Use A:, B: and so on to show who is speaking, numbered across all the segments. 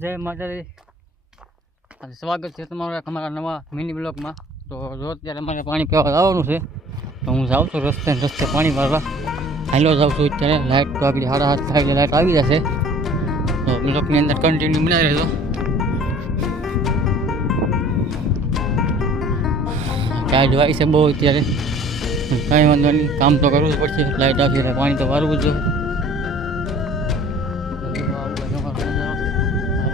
A: જય માતાજી. અને સ્વાગત છે તમારું એક અમારા નવા મિની બ્લોકમાં તો જો અત્યારે અમારે પાણી પીવા આવવાનું છે, તો હું જાઉં છું રસ્તે ને રસ્તે પાણી ભરવા હાલો જાઉં છું અત્યારે. લાઇટ તો આગળ સાડા હાથ થાય એટલે લાઇટ આવી જશે. તો બ્લોકની અંદર કન્ટિન્યુ બનાવી રહેજો. લાઇટ વાય છે બહુ અત્યારે. કાંઈ વાંધો નહીં. કામ તો કરવું જ પડશે. લાઇટ આવશે એટલે પાણી તો વારવું જ જોઈએ.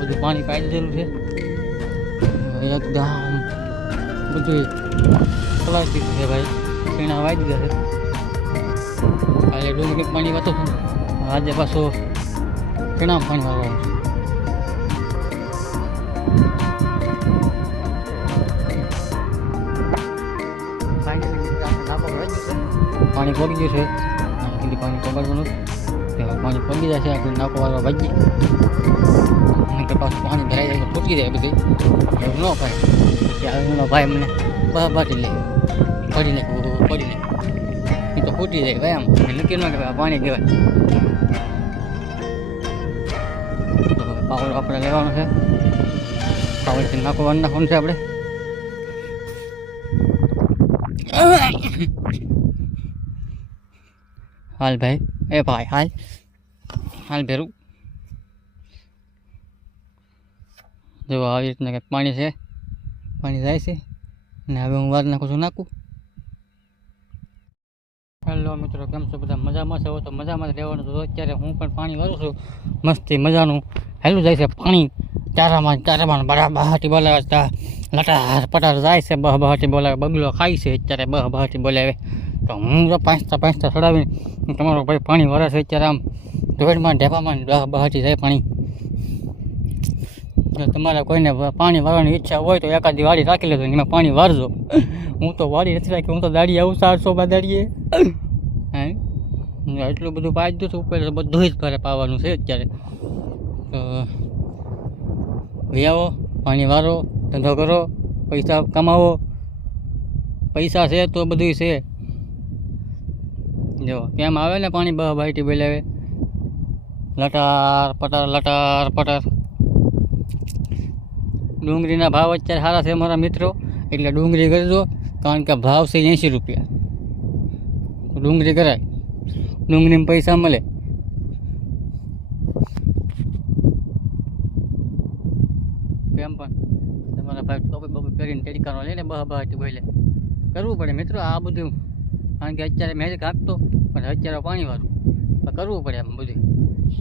A: બધું પાણી પાઈ દીધેલું છે. એકદમ બધું દીધું છે ભાઈ. શેણા વાઈ દીધા છે. કાલે ડુંગળી પાણી વાતો આજે પાછો શેણા પાણી વાળવાનું છે. પાણી પગી ગયું છે. પાણી પગડવાનું પાણી પગી જશે આપણે નાકો વાળવા ભાગીએ નહીંતર પાછું પાણી ભરાઈ જાય ફૂટી જાય બધી એવું ન ભાઈ એનો ભાઈ મને બાટી લે પડી લે પડી લે એ તો ફૂટી જાય ભાઈ આમ નક્કી ન કહેવાય પાણી કહેવાય પાવર આપણે લેવાનો છે પાવરથી નાખવાનું નાખવાનું છે આપણે હાલ ભાઈ, એ ભાઈ, હાલ. હાલ ભેરું. જો આવી રીતના કંઈક પાણી છે, પાણી જાય છે, અને હવે હું વાર નાખું છું, નાખું. હેલો મિત્રો, કેમ છો? બધા મજામાં છો? તો મજામાં જ રહેવાનું તો અત્યારે હું પણ પાણી વાળું છું. મસ્તી, મજાનું. હેલું જાય છે પાણી. ચારામાં ચારામાં બરા બહાટી બોલાવે લટાર પટાર જાય છે, બહ બહાટી બોલાવે. બગલો ખાય છે અત્યારે, બહ બહાટી બોલાવે. તો હું જો પાંચતા પાંચતા ચડાવીને તમારો ભાઈ પાણી વરસ અત્યારે આમ. ધોળમાં ઢેપામાં બહ બહાટી જાય પાણી. જો તમારે કોઈને પાણી વાળવાની ઈચ્છા હોય તો એકાદી વાડી રાખી લેજો એમાં પાણી વારજો હું તો વાડી નથી રાખી, હું તો દાડી આવું ચારસો બા દાડીએ હે એટલું બધું પાઈ દીધું છું, ઉપર બધું જ ઘરે પાવાનું છે અત્યારે. તો વ્યાવો, પાણી વારો ધંધો કરો, પૈસા કમાવો. પૈસા છે તો બધું છે. જો, કેમ આવે ને પાણી? બહ બાઈટી બોલાવે. લટાર, પટાર લટાર, પટાર. ડુંગળીના ભાવ અત્યારે સારા છે મારા મિત્રો. એટલે ડુંગળી કરજો, કારણ કે ભાવ છે એંશી રૂપિયા. ડુંગળી કરાય. ડુંગળીમાં પૈસા મળે. એમ પણ? તમારા ભાઈ ટોપી બોપી કરીને ટેડિકાનો લઈને બહ બહ બોલે. કરવું પડે મિત્રો આ બધું. કારણ કે અત્યારે મેં કાપતો, પણ અત્યારે પાણીવાળું કરવું પડે આમ બધું.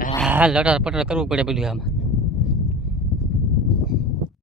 A: હા લટાર પટાર કરવું પડે બધું આમાં.